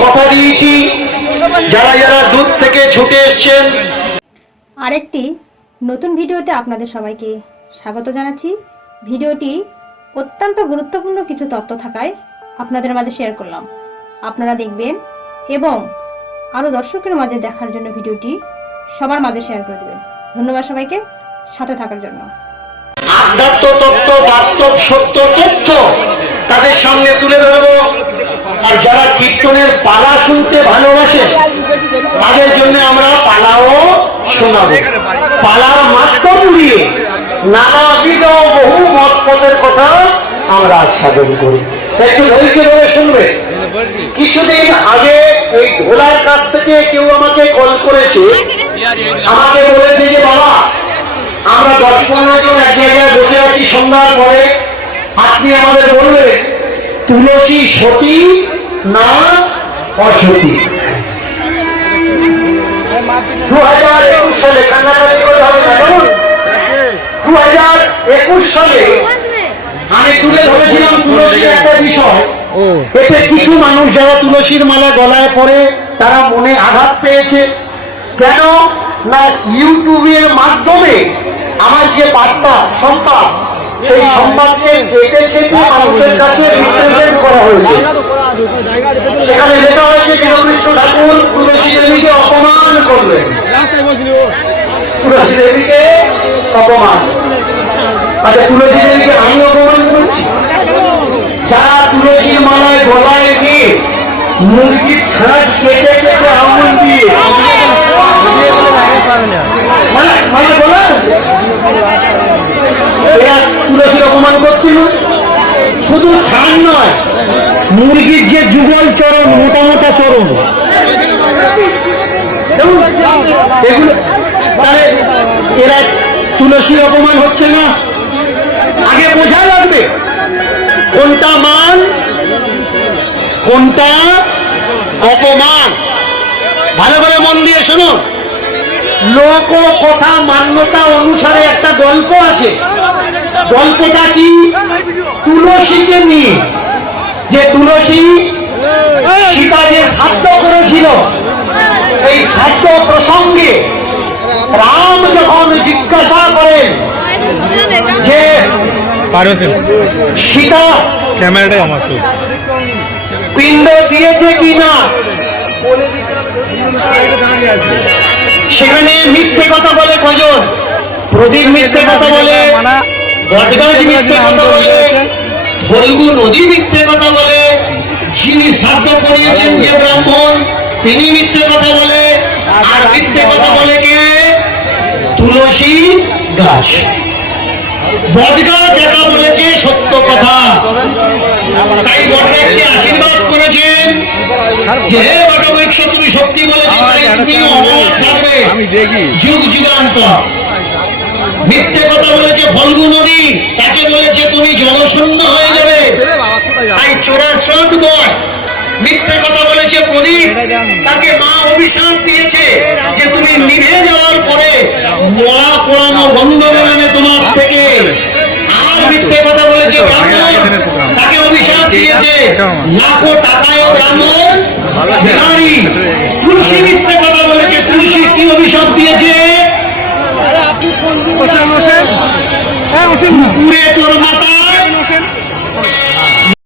কথা দিয়েছি যারা যারা দূর থেকে ছুটে এসেছেন। আরেকটি নতুন ভিডিওতে আপনাদের সবাইকে স্বাগত জানাচ্ছি। ভিডিওটি অত্যন্ত গুরুত্বপূর্ণ কিছু তথ্য থাকায় আপনাদের মাঝে শেয়ার করলাম। আপনারা দেখবেন এবং আরও দর্শকের মাঝে দেখার জন্য ভিডিওটি সবার মাঝে শেয়ার করে দেবেন। ধন্যবাদ সবাইকে সাথে থাকার জন্য। আধ্যাত্ম তত্ত্ব, বাস্তব সত্য তথ্য তাদের সামনে তুলে ধরবো। আর যারা কীর্তনের পালা শুনতে ভালোবাসে তাদের জন্য আমরা পালাও শোনাবো। পালার মাধ্যম দিয়ে নানাবিধ বহু মত পথের কথা আমরা সাধন করি। একটু ধৈর্য ধরে শুনবে। কিছুদিন আগে এই ধোলার কাছ থেকে কেউ আমাকে কল করেছে, আমাকে বলেছে যে বাবা আমরা 10-15 জন এক জায়গায় বসে আছি সন্ধ্যার পরে, আপনি আমাদের বলবেন তুলসী সতী না অসতী। 2021 সালে কান্নাকাটি করতে হবে না, কেমন? 2021 সালে আমি তুলে ধরেছিলাম তুলসীর একটা বিষয়। এতে কিছু মানুষ যারা তুলসীর মালা গলায় পরে তারা মনে আঘাত পেয়েছে। কেন না ইউটিউবের মাধ্যমে আমার যে বার্তা সংবাদ, সেই সংবাদকে কেটে কেটে মানুষের কাছে রিপ্রেজেন্ট করা হয়েছে। সেখানে লেখা হয়েছে যে রবীন্দ্র ঠাকুর তুলসী দেবীকে অপমান করলেন। তুলসী দেবীকে অপমান, আচ্ছা তুলসী দেবীকে আমি অপমান করছি? যারা তুলসীর মালায় গলায় গিয়ে মুরগির ছাড় কেটে কেটে আঙুল দিয়ে তুলসীর অপমান করছিল। শুধু ছাড় নয়, মুরগির যে যুগল চরণ, মোটা মোটা চরণ, এগুলো তাহলে এরা তুলসীর অপমান হচ্ছে না? আগে বোঝা লাগবে কোনটা মান কোনটা অপমান। ভালো করে মন দিয়ে শোনো। লোক কথা মান্যতা অনুসারে একটা গল্প আছে। গল্পটা কি? তুলসীকে নিয়ে। যে তুলসী সীতা যে শ্রাদ্ধ করেছিল, এই শ্রাদ্ধ প্রসঙ্গে রাম যখন জিজ্ঞাসা করেন যে সীতা ক্যামেরাটাই আমার পিণ্ড দিয়েছে কিনা, সেখানে মিথ্যে কথা বলে কজন? প্রদীপ মিথ্যে কথা বলে, বটগাছ মিথ্যে কথা বলে, ফল্গু নদী মিথ্যে কথা বলে, যিনি শ্রাদ্ধ করিয়েছেন যে ব্রাহ্মণ তিনি মিথ্যে কথা বলে, আর মিথ্যে কথা বলে কে? তুলসী গাছ। বটগাছ একা বলেছে সত্য কথা। তাই বটগাছকে আশীর্বাদ করেছেন যে হে বটবৃক্ষ তুমি সত্যি বলেছো, তাই তুমি অমর থাকবে যুগ যুগান্তর। মিথ্যে কথা বলেছে ফল্গু নদী, তাকে বলেছে তুমি জলশূন্য হয়ে যাবে, তাই চোরাশ্রদ বয়। মিথ্যে কথা বলেছে প্রদীপ, তাকে মা অভিশাপ দিয়েছে যে তুমি নিভে যাওয়ার পরে মরা পোড়ানো বন্ধ বেরোবে তোমার থেকে। আর মিথ্যে কথা বলেছে ব্রাহ্মণ, তাকে অভিশাপ দিয়েছে লাখো টাকায় ব্রাহ্মণ নারী। তুলসী মিথ্যে কথা বলেছে, তুলসী কি অভিশাপ দিয়েছে? পুকুরে তোর মাতা